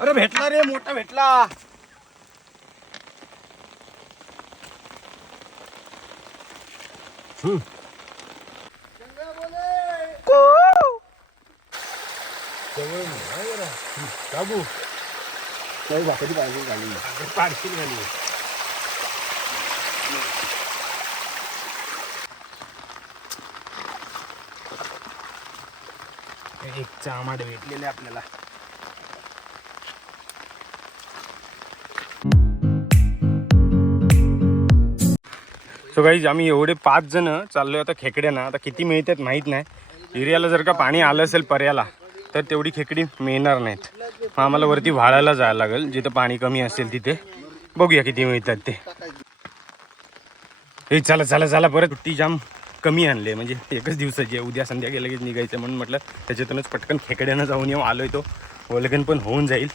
अरे भेटला रे मोठा भेटला. बाबू काही भाकरी पाहिजे घाली पाडशील घाली एक चामाड भेटलेले आपल्याला. सो गाईज आम्ही एवढे पाच जण चाललोय आता खेकड्यांना. आता किती मिळतात माहीत नाही. एरियाला जर का पाणी आलं असेल पर्याला तर तेवढी खेकडी मिळणार नाहीत. मग आम्हाला वरती वाळायला जायला लागेल जिथं पाणी कमी असेल तिथे. बघूया किती मिळतात ते. हे चला चला चला परत. सुट्टी जाम. कमी आणले. म्हणजे एकच दिवसाची आहे. उद्या संध्याकाळी लगेच निघायचं म्हणून म्हटलं त्याच्यातूनच पटकन खेकड्यानं जाऊन येऊ. आलोय तो. वलगन पण होऊन जाईल.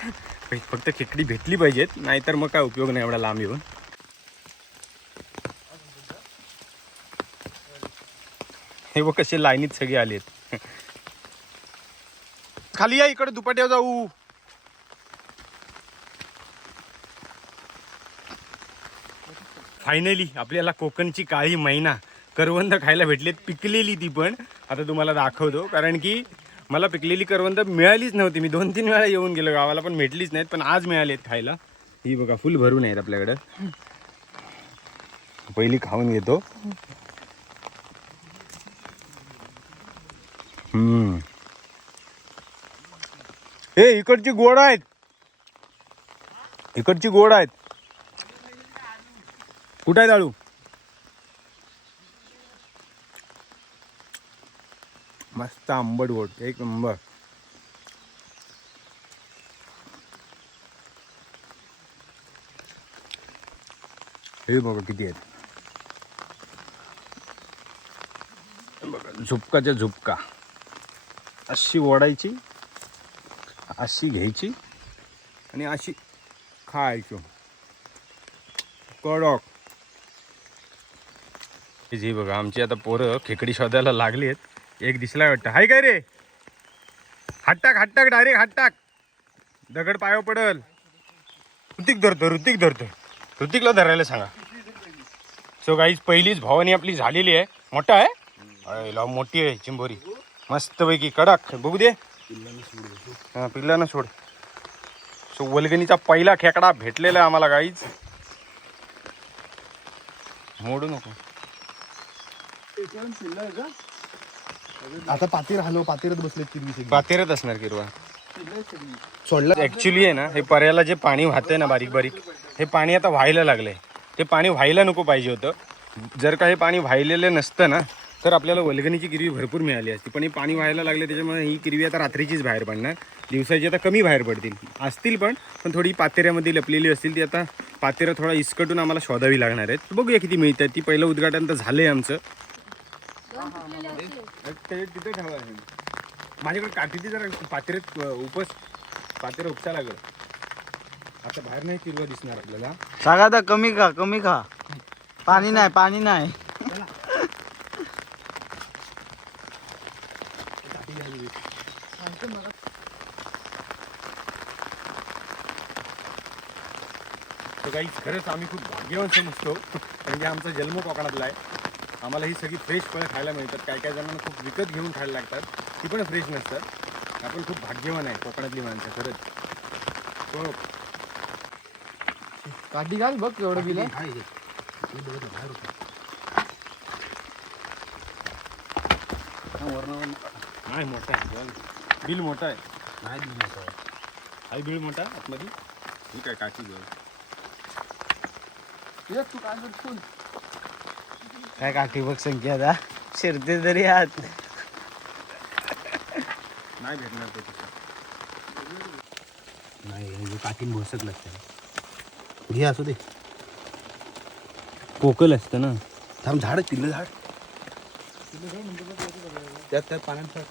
फक्त खेकडी भेटली पाहिजेत. नाहीतर मग काय उपयोग नाही एवढा लांब येऊन. हे बघ कसे लाईनीत सगळे आलेत. खाली या इकडे दुपाट्यावर जाऊ. फायनली आपल्याला कोकणची काळी मैना. करवंद खायला भेटलेत पिकलेली ती पण. आता तुम्हाला दाखवतो कारण की मला पिकलेली करवंद मिळालीच नव्हती. मी दोन तीन वेळा येऊन गेलो गावाला पण भेटलीच नाहीत पण आज मिळालेत खायला. ही बघा फुल भरून आहेत आपल्याकडं. पहिली खाऊन घेतो. हे इकडची गोड आहेत. इकडची गोड आहेत. कुठं आहे दाळू मस्त आंबट गोड एक नंबर. हे बघा किती आहेत. बघा झुपकाच्या झुपका. अशी ओढायची अशी घ्यायची आणि अशी खायची. कडक. जी बघा आमची आता पोरं खेकडी शोधायला लागली आहेत. एक दिसला वाटतं. हाय काय रे? हट्टाक हट्टाक डायरेक्ट हट्टाक. दगड पायो पडल. ऋतिक धरतो ऋतिक धरतो. ऋतिकला धरायला सांगा. सो गाईज पहिलीच भवानी आपली झालेली आहे. मोठा आहे? लॉ मोठी आहे चिंबोरी. मस्तपैकी कडक. बघू दे. हा पिल्लानं सोड. सो वलगणीचा पहिला खेकडा भेटलेला आहे आम्हाला गाईच मोडू नको. आता पातीर हलव पातीरत बसले किरवी पातेरत असणार किरवा सोडला. ऍक्च्युली आहे ना हे पर्याला जे पाणी वाहतंय ना बारीक बारीक हे पाणी आता व्हायला लागलंय. ते पाणी व्हायला नको पाहिजे होतं. जर का हे पाणी व्हायलेलं नसतं ना तर आपल्याला वल्गणीची किरवी भरपूर मिळाली असती. पण हे पाणी व्हायला लागले त्याच्यामुळे ही किरवी आता रात्रीचीच बाहेर पडणार. दिवसाची आता कमी बाहेर पडतील. असतील पण पण थोडी पातेऱ्यामध्ये लपलेली असतील. ती आता पातेरं थोडा इसकटून आम्हाला शोधावी लागणार आहेत. बघूया किती मिळतात. ती पहिलं उद्घाटन तर झालंय आमचं. तिथे ठेवा माझ्याकडे काठीची जरा पातेरेत उपस पातेरं उपसा लागेल. आता बाहेर नाही किरवा दिसणार आपल्याला. सांगा आता कमी खा कमी खा. पाणी नाही पाणी नाही. तर काही खरंच आम्ही खूप भाग्यवान समजतो. म्हणजे आमचा जन्म कोकणातला आहे. आम्हाला ही सगळी फ्रेश फळं खायला मिळतात. काय काय जणांना खूप विकत घेऊन खायला लागतात. ती पण फ्रेश नसतात. आपण खूप भाग्यवान आहे कोकणातली माणसं खरंच. हो. काठी घाल बघ एवढं बिल. नाही मोठा आहे. बिल. मोठा आहे. नाही बिल मोठा आहे. आहे बिल मोठा आतमध्ये. ठीक आहे काठी घेऊ तू काय काय काठी बघ संख्या आता. शिरते तरी आत नाही भेटणार ते नाही काठीन भोसक लागते घे असू दे. पोकल असतं ना. थांब झाड पिल्लं झाड. त्यात त्यात पाण्यात टाक.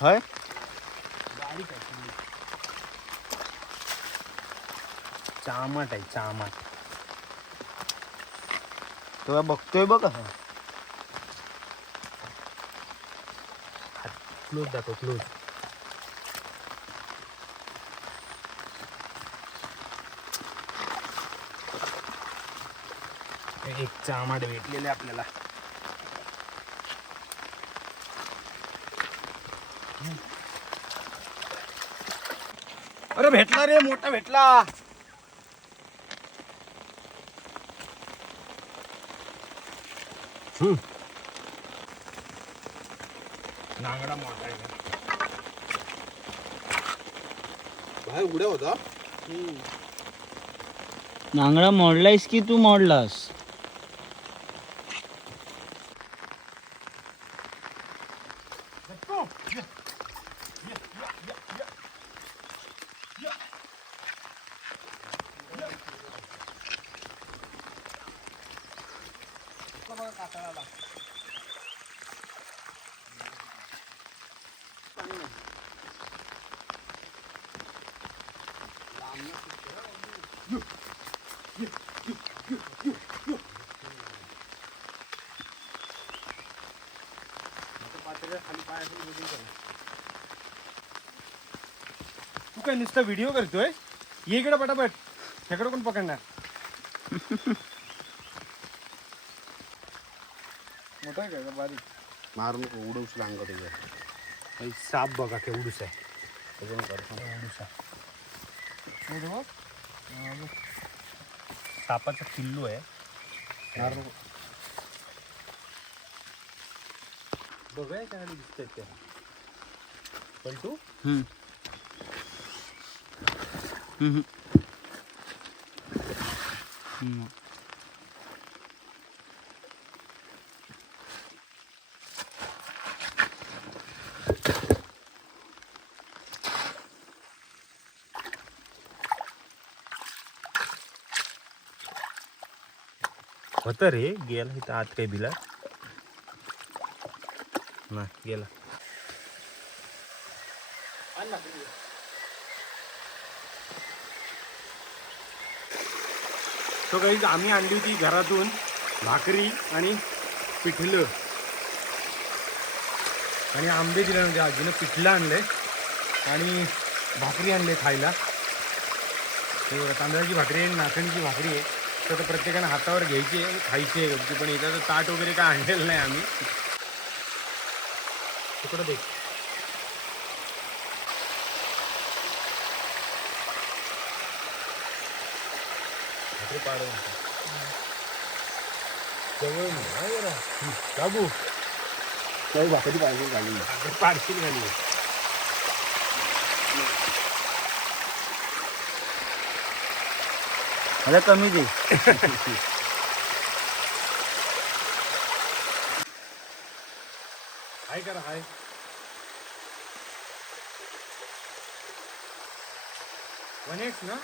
होय चामट आहे चामट तुला बघतोय बघ. क्लोज दाखव क्लोज एक चामाट भेटलेले आपल्याला. अरे भेटला रे मोठा भेटला. नांगडा मोठा आहे. बाहेर उड्या होता? नांगडा मोडलायस की तू मोडलास? तू काय नुसता व्हिडिओ करतोय? ये इकडे पटापट. ह्याकडे कोण पकडणार? मोठा आहे का बारीक. मारू नको उडवशील अंगात काही साप बघा केवढूस आहे. सापाचा किल्लू आहे. बघा त्याकडे दिसतात त्या हम्म. हम्म. हम्म. होत रे गेला इथं आत काही बिला ना गेला. तो काही आम्ही आणली होती घरातून भाकरी आणि पिठलं. आणि आंबे दिले म्हणजे आजीनं पिठलं आणलंय आणि भाकरी आणले खायला. ते तांदळाची भाकरी आहे नाचणीची भाकरी आहे. तर प्रत्येकानं हातावर घ्यायची आहे आणि खायची आहे. पण इथं तर ताट वगैरे काय आणलेलं नाही आम्ही. तिकडं देख भाकरी पाडून जवळ नाही, जरा. बाबू काही भाकरी पाहिजे झाली पाडशील घाली आता कमी दे. हाय करा हाय. वन एक्स ना?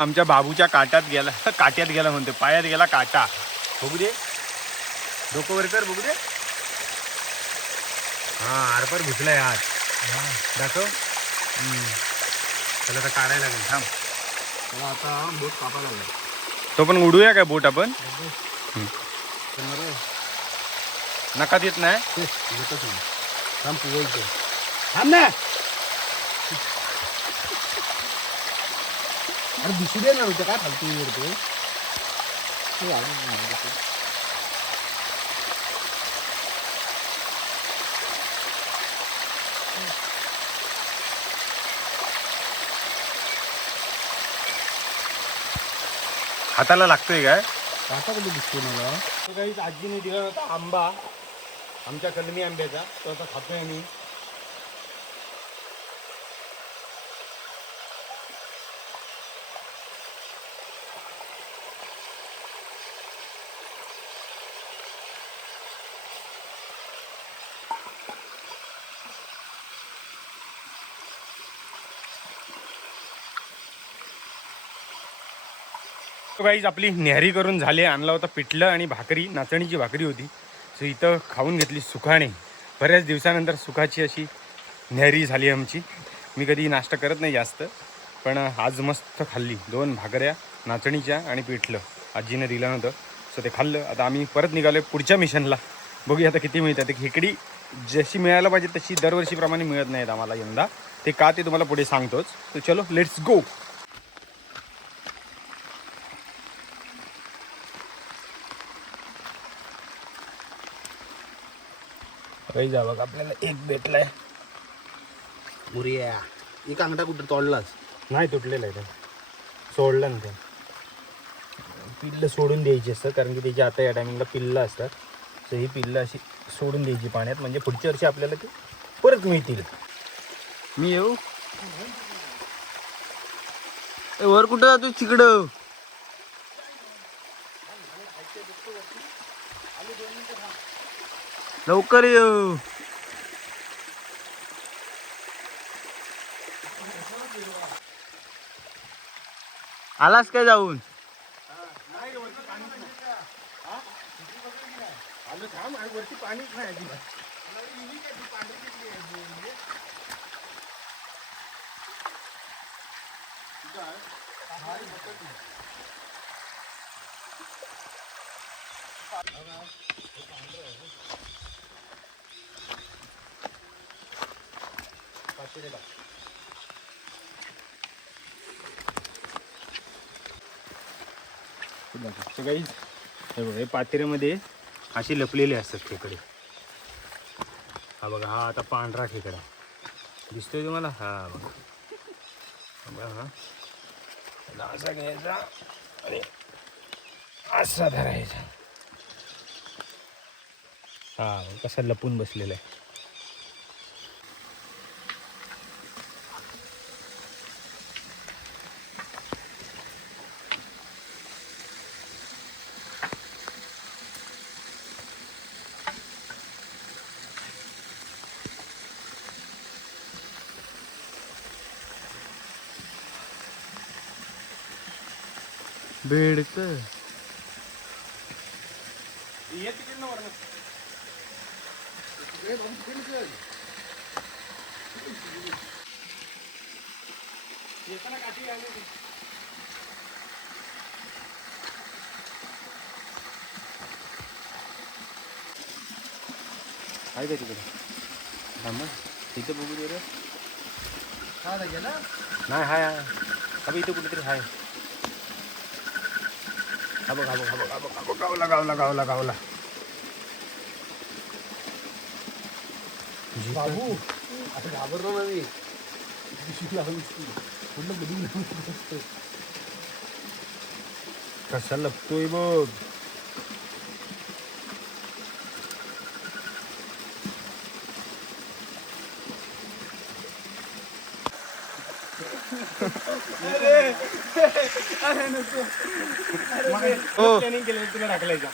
आमच्या बाबूच्या काट्यात गेला काट्यात गेला म्हणते पायात गेला काटा. बघू दे. डोकं वर कर बघू दे. हा आरपार घुसलाय आत दाखव. त्याला आता काढायला लागेल थांब. आता बोट कापायला लागला. तो पण उडूया काय बोट आपण? नका देत नाही? थांब थांब अरे दिसू दे ना काय फालतू हाताला लागतोय काय? काटा कुठे दिसतो मला? तो काही आजीने दिला होता आंबा आमच्या कलमी आंब्याचा. तो आता खातोय आम्ही. गाईज आपली न्यारी करून झाली आणला होता पिठलं आणि भाकरी नाचणीची भाकरी होती. सो इथं खाऊन घेतली सुखाने. बऱ्याच दिवसानंतर सुखाची अशी न्यारी झाली आमची. मी कधी नाश्ता करत नाही जास्त पण आज मस्त खाल्ली. दोन भाकऱ्या नाचणीच्या आणि पिठलं. आजीने दिलं नव्हतं सो ते खाल्लं. आता आम्ही परत निघालो पुढच्या मिशनला. बघूया आता किती मिळतात. ते खेकडी जशी मिळायला पाहिजे तशी दरवर्षीप्रमाणे मिळत नाहीत आम्हाला यंदा. ते का ते तुम्हाला पुढे सांगतोच. तर चलो लेट्स गो काही जा बघ आपल्याला एक भेटलाय. मुरिया. एक अंगठा कुठं तोडलास? नाही तुटलेलं आहे ते. सोडलं ना ते. पिल्लं सोडून द्यायची असतात कारण की त्याची आता या टायमिंगला पिल्लं असतात. तर ही पिल्लं अशी सोडून द्यायची पाण्यात. म्हणजे पुढच्या वर्षी आपल्याला ती परत मिळतील. मी येऊ? वर कुठं जातो तिकडं. लवकर येऊ. आलास काय जाऊन? काही हे बघा हे पातेऱ्यामध्ये अशी लपलेले असतात खेकडे हा बघा हा आता पांढरा खेकडा दिसतोय तुम्हाला हा बघा हा बघा हा असा घ्यायचा आणि असा धरायचा हा कसा लपून बसलेला आहे बेडक. आहे का तिकडे? थांबा तिथं बघू दे रे. नाही हाय हाय. अबे इथं कुठेतरी हाय. हा बघ हा बघ हा बघ हा बघ हा बघ गावला गावला गावला. गावला बाबू. आता घाबरलो ना मी. पूर्ण बदलून लावली. कसा लपतोय बघ. हो. तुला ढकलायचा.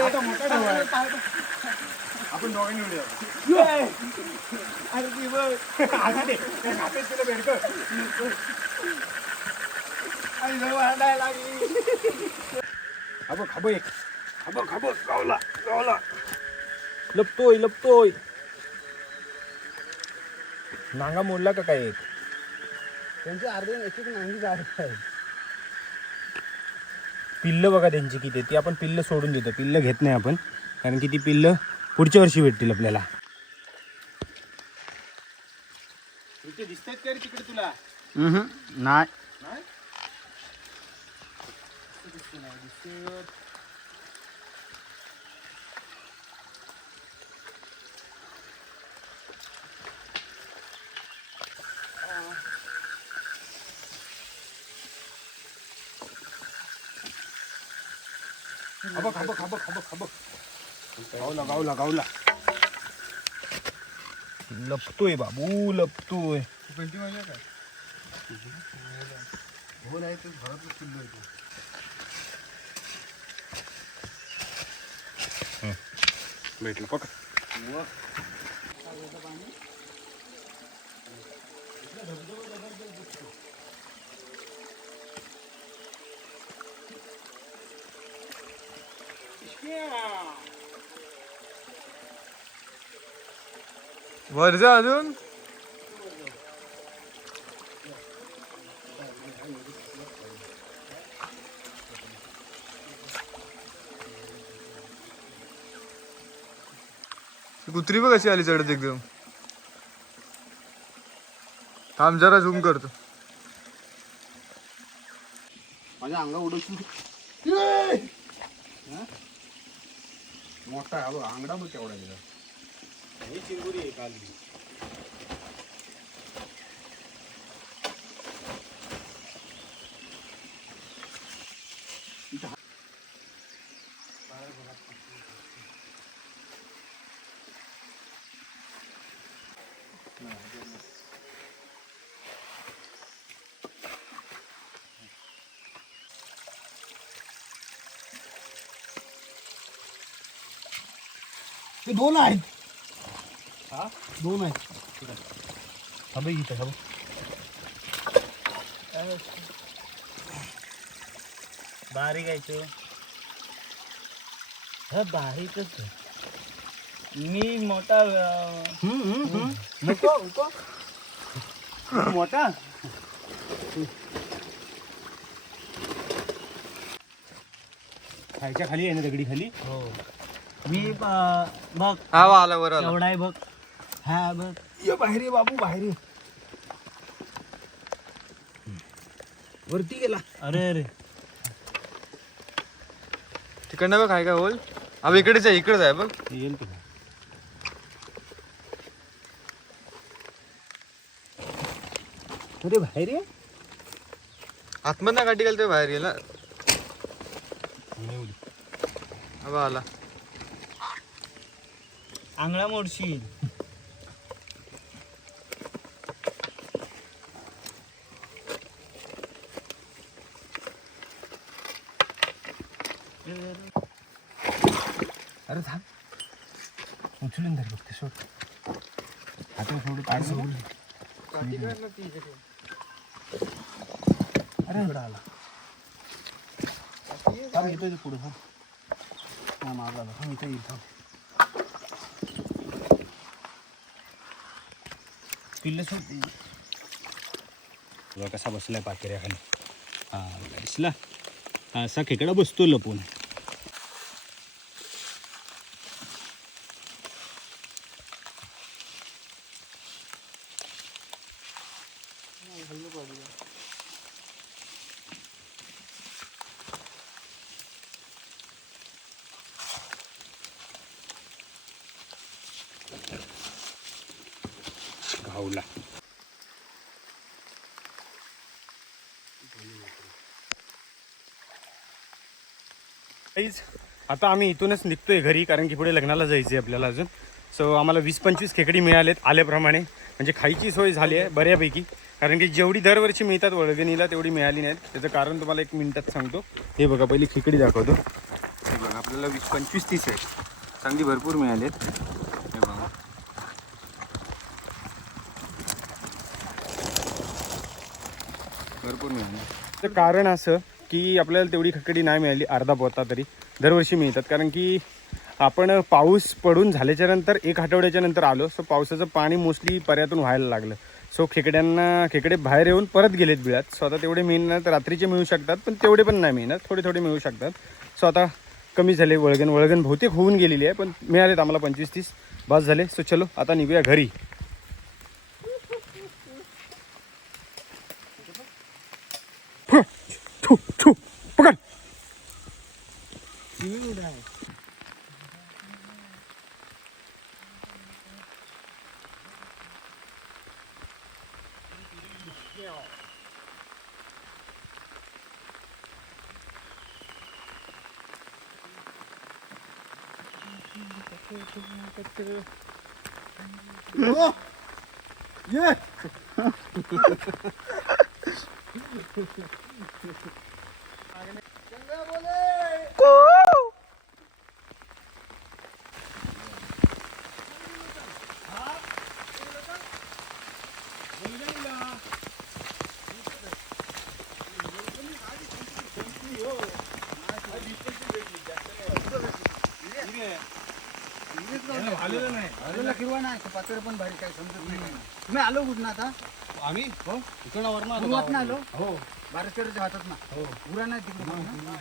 आता मोठा आहे. आपण दोघांनी अरे ती बघ. आता ते त्या खात्यात तुला भेटतो हा हा हा बघ हा बघ गावला गावला. लपतोय लपतोय. नांगा मोडला का काय एक? त्यांचे अर्धे एक एक नांगी जात आहे पिल्लं बघा त्यांची किती. ती आपण पिल्लं सोडून देतो. पिल्लं घेत नाही आपण. कारण की ती पिल्लं पुढच्या वर्षी भेटतील आपल्याला. दिसतात का तिकडे तुला? नाही. हबक हबक हबक हबक हबक गावला गावला गावला लपतोय बाबू लपतोय हो नाही तर किल्लो आहे तो. पक वरचा अजून. कुत्री बघ कशी आली चढत एकदम. थांब जरा झूम करतो. माझ्या अंगा उडवशील. मोठा आहे. हा बघ, आंगडा बघ केवढा आहे? त्याचा. ही चिंगुरी आहे काल ते दोन आहेत. हा? दोन आहेत. थांब इथं थांब. बारीक आहे तो. हा बारीकच आहे. मी मोठा अं, नको नको. मोठा? खायच्या खाली आहे ना दगडी खाली? हो. मी ब- बघ. हा आला वर आला. एवढा आहे बघ. हा बघ. ये बाहेर ये बाबू बाहेर ये. वरती गेला. अरे अरे. तिकडनं बघ काय काय होल. हा इकडेच आहे इकडेच आहे बघ. येईल तुला अरे बाहेर ये. आतमधनं गाठी घालते बाहेर गेला. हा आला. आंगळा मोडशील. अरे थांब. उचलून धर बघते सोड हातून सोडू पाय सोडू अरे. इकडं आला. थांब येतो इथं पुढं थांब. हा मागं आला. थांब इथं येईल थांब. पिल्ल सोड कसा बसलाय पाकेऱ्याखाली हा बसला हा, असा खेकडा बसतो लपून. Guys, आता आम्ही इथूनच निघतोय घरी कारण की पुढे लग्नाला जायचं आहे आपल्याला अजून. सो आम्हाला वीस पंचवीस खेकडी मिळालेत आल्याप्रमाणे. म्हणजे खायची सोय झाली आहे बऱ्यापैकी. कारण की जेवढी दरवर्षी मिळतात वळगणीला तेवढी मिळाली नाहीत. त्याचं कारण तुम्हाला एक मिनिटात सांगतो. हे बघा पहिली खेकडी दाखवतो. हे बघा आपल्याला वीस पंचवीस तीस आहे चांगली भरपूर मिळालेत. हे बघा. भरपूर मिळाले. तर कारण असं की आपल्याला तेवढी खकडी नाही मिळाली अर्धा पोता तरी. दरवर्षी मिळतात. कारण की आपण पाऊस पडून झाल्याच्यानंतर एक आठवड्याच्या नंतर आलो सो पावसाचं पाणी मोस्टली पर्यातून व्हायला लागलं. सो खेकड्यांना खेकडे बाहेर येऊन परत गेलेत बिळात. सो आता तेवढे मिळणार रात्रीचे मिळू शकतात पण तेवढे पण नाही मिळणार. थोडे थोडे मिळू शकतात. सो आता कमी झाले वळगण वळगण बहुतेक होऊन गेलेली आहे पण मिळालेत आम्हाला पंचवीस तीस. बस झाले. सो चलो आता निघूया घरी. ये आलूला पण भारी काय समजत नाही तुम्ही आलो कुठं आता? आम्ही? हो. इकडनं वरनं आलो उरुवात नाही आलो? हो. हातात ना. हो. उरा नाही तिकडे. ना?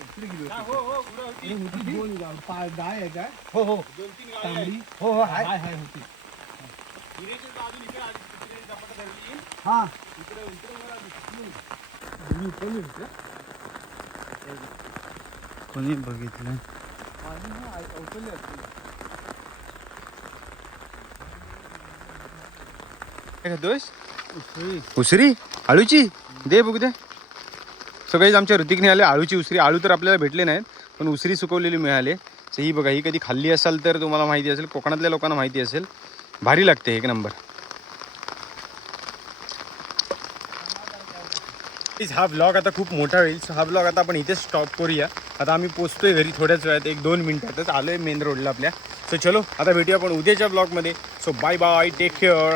इकडे गेली होती. हे होती. दोन गाव. पा- आहे काय हो हो. तांबडी. हो हो हाय हाय हाय होती. हा. कोणी बघितलं? काय खातोस उसरी आळूची? दे बघू दे. सगळेच आमच्या ऋतिकने आले. आळूची उसरी आळू तर आपल्याला भेटले नाहीत पण उसरी सुकवलेली मिळाले. तर ही बघा ही कधी खाल्ली असाल तर तुम्हाला माहिती असेल कोकणातल्या लोकांना माहिती असेल. भारी लागते एक नंबर. हा ब्लॉग आता खूप मोठा होईल. सो हा ब्लॉग आता आपण इथेच स्टॉप करूया. आता आम्ही पोचतोय घरी थोड्याच वेळात एक दोन मिनिटातच. आलोय मेन रोडला आपल्या. सो चलो आता भेटूया आपण उद्याच्या ब्लॉगमध्ये so bye bye take care